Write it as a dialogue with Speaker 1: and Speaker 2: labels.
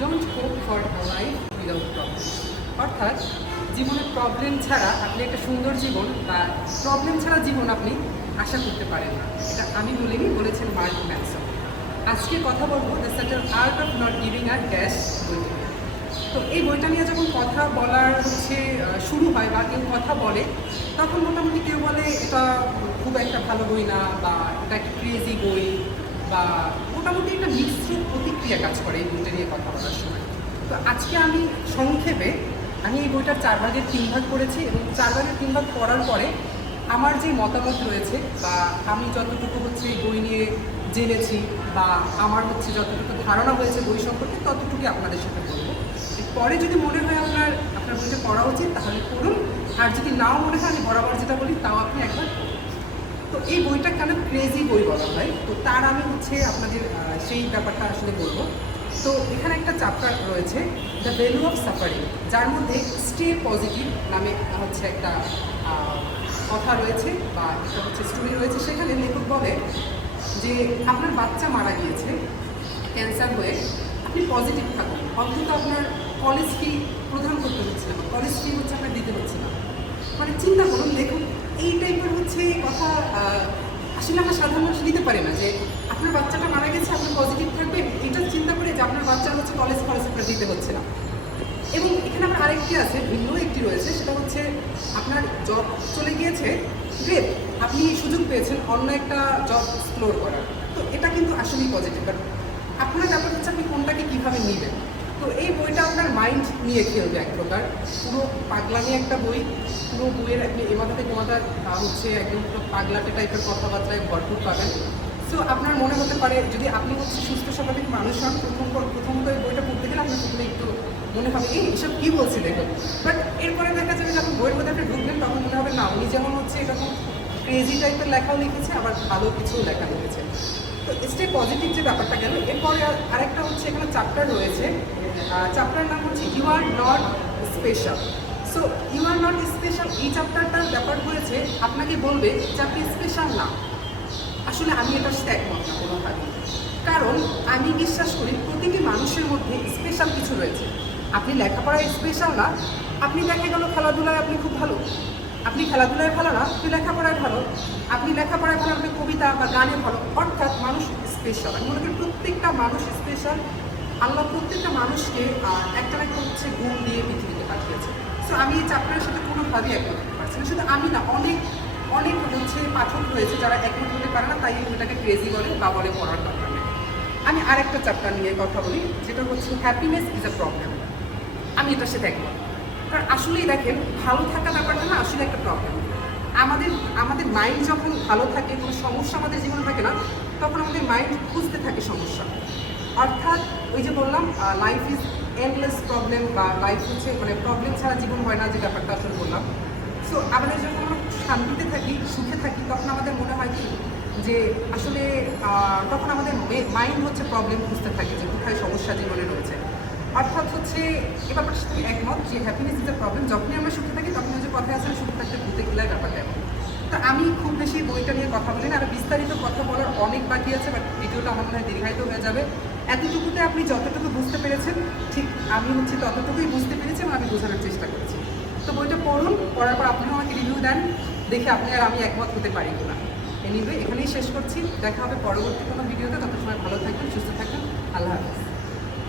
Speaker 1: Don't hope for life without problem অর্থাৎ, জীবনে problem ছাড়া আপনি একটা সুন্দর জীবন বা প্রবলেম ছাড়া জীবন আপনি আশা করতে পারেন না। এটা আমি বলিনি, বলেছেন মার্ক ম্যানসন। আজকে কথা বলব the subtle art of not giving আর ক্যাশ বইটি তো এই বইটা নিয়ে যখন কথা বলার হচ্ছে শুরু হয় বা কেউ কথা বলে, তখন মোটামুটি কেউ বলে, এটা খুব একটা ভালো বই না বা এটা ক্রেজি বই। বা মোটামুটি একটা মিশ্র প্রতিক্রিয়া কাজ করে এই বইটা নিয়ে কথা বলার সময় তো আজকে আমি সংক্ষেপে আমি এই বইটার চার ভাগের তিন ভাগ করেছি এবং চার ভাগের তিন ভাগ পড়ার পরে আমার যে মতামত রয়েছে বা আমি যতটুকু হচ্ছে এই বই নিয়ে জেনেছি বা আমার হচ্ছে যতটুকু ধারণা হয়েছে বই সম্পর্কে ততটুকুই আপনাদের সাথে বলব পরে যদি মনে হয় আপনার আপনার বইটা পড়া উচিত, তাহলে পড়ুন আর যদি নাও মনে হয়, আমি বরাবর যেটা বলি, তাও আপনি। তো এই বইটা কেন ক্রেজি বই বলা হয়। তো তার আমি হচ্ছে আপনাদের সেই ব্যাপারটা আসলে বলব। তো এখানে একটা চ্যাপ্টার রয়েছে দ্য ভ্যালু অফ সাফারিং যার মধ্যে স্টে পজিটিভ নামে হচ্ছে একটা কথা রয়েছে বা একটা হচ্ছে স্টোরি রয়েছে। সেখানে লেখক বলে যে, আপনার বাচ্চা মারা গিয়েছে ক্যান্সার হয়ে আপনি পজিটিভ থাকুন। অন্তত আপনার কলেজ ফি প্রদান করতে হচ্ছে না কলেজ ফি হচ্ছে আপনার দিতে হচ্ছে না। মানে চিন্তা করুন দেখুন এই টাইপের হচ্ছে কথা আসলে আমরা সাধারণ মানুষ নিতে পারি না যে আপনার বাচ্চাটা মারা গেছে আপনি পজিটিভ থাকবেন এটা চিন্তা করে যে আপনার বাচ্চা হচ্ছে কলেজ খরচ আপনার দিতে হচ্ছে না। এবং এখানে আমার আরেকটি আছে, ভিন্ন একটি রয়েছে, সেটা হচ্ছে আপনার জব চলে গিয়েছে গ্রেট আপনি সুযোগ পেয়েছেন অন্য একটা জব এক্সপ্লোর করার। তো এটা কিন্তু আসলেই পজিটিভ বাট আপনার ব্যাপার হচ্ছে আপনি কোনটাকে কীভাবে নেবেন তো এই বইটা আপনার মাইন্ড নিয়ে খেলবে এক প্রকার। পুরো পাগলামি একটা বই পুরো বইয়ের আপনি এমাথা থেকে আহ, হচ্ছে একদম পুরো পাগলাটে টাইপের কথাবার্তায় ভরপুর পাবেন। সো আপনার মনে হতে পারে যদি আপনি হচ্ছে সুস্থ স্বাভাবিক মানুষ হন প্রথম প্রথমত বইটা পড়তে গেলে আপনার প্রথমে একটু মনে হবে এই এসব কী বলছি দেখুন বাট এরপরে দেখা যাবে যখন বইয়ের মধ্যে আপনি ঢুকবেন তখন মনে হবে না উনি যেমন হচ্ছে এরকম ক্রেজি টাইপের লেখাও লিখেছে আবার ভালো কিছুও লেখা লিখেছে। তো স্টে পজিটিভ যে ব্যাপারটা গেল। এরপরে আরেকটা হচ্ছে এখানে চ্যাপ্টার রয়েছে। চ্যাপ্টার নাম হচ্ছে you are not special so you are not special এই চ্যাপ্টারটার ব্যাপার হয়েছে, আপনাকে বলবে যে আপনি স্পেশাল না। আসলে আমি এটার সাথে একমত না কোনোভাবে কারণ আমি বিশ্বাস করি প্রতিটি মানুষের মধ্যে স্পেশাল কিছু রয়েছে। আপনি লেখাপড়ায় স্পেশাল না, আপনি দেখা গেল খেলাধুলায় আপনি খুব ভালো। আপনি খেলাধুলায় ভালো না, আপনি লেখাপড়ায় ভালো, আপনি লেখাপড়ায় ভালো, আপনি কবিতা বা গানে ভালো, অর্থাৎ মানুষ স্পেশাল আমি মনে করি প্রত্যেকটা মানুষ স্পেশাল আল্লাহ প্রত্যেকটা মানুষকে একটা না একটা হচ্ছে গুণ দিয়ে পৃথিবীতে পাঠিয়েছে। সো আমি এই চ্যাপ্টারের সাথে কোনোভাবেই একমত হতে পারছি না। শুধু আমি না, অনেক অনেক হচ্ছে পাঠক রয়েছে যারা একমত হতে পারে না, তাই ওটাকে ক্রেজি বলে বা বলে পড়ার দরকার নেই। আমি আরেকটা চ্যাপ্টার নিয়ে কথা বলি, যেটা হচ্ছে হ্যাপিনেস ইজ আ প্রবলেম আমি এটার সাথে একমত। কারণ আসলেই দেখেন, ভালো থাকা ব্যাপারটা না আসলে একটা প্রবলেম আমাদের আমাদের মাইন্ড যখন ভালো থাকে, কোনো সমস্যা আমাদের জীবনে থাকে না, তখন আমাদের মাইন্ড খুঁজতে থাকে সমস্যা। অর্থাৎ ওই যে বললাম লাইফ ইজ এন্ডলেস প্রবলেম বা লাইফ হচ্ছে মানে প্রবলেম ছাড়া জীবন হয় না যে ব্যাপারটা আসলে বললাম। সো আমাদের যখন আমরা শান্তিতে থাকি, সুখে থাকি, তখন আমাদের মনে হয় কি? যে আসলে তখন আমাদের মাইন্ড হচ্ছে প্রবলেম খুঁজতে থাকে যে কোথায় সমস্যা জীবনে রয়েছে। অর্থাৎ হচ্ছে এ ব্যাপারটার সাথে একমত যে হ্যাপিনেস ইজ প্রবলেম যখনই আমরা সুখে থাকি তখন যে কথায় আছে সুখে থাকতে ভূতে গেলে ব্যাপারটা এমন। তো আমি খুব বেশি বইটা নিয়ে কথা বলি না। আর বিস্তারিত কথা বলার অনেক বাকি আছে বাট ভিডিওটা আমার মনে হয় দীর্ঘায়িত হয়ে যাবে। এতটুকুতে আপনি যতটুকু বুঝতে পেরেছেন, ঠিক আমি হচ্ছে ততটুকুই বুঝতে পেরেছি এবং আমি বোঝানোর চেষ্টা করেছি। তো বইটা পড়ুন, পড়ার পর আপনিও আমাকে রিভিউ দেন, দেখে আপনি আর আমি একমত হতে পারি কিনা। এনিওয়ে এখানেই শেষ করছি। দেখা হবে পরবর্তী কোনো ভিডিওতে তত সময় ভালো থাকবেন, সুস্থ থাকবেন। আল্লাহ হাফেজ।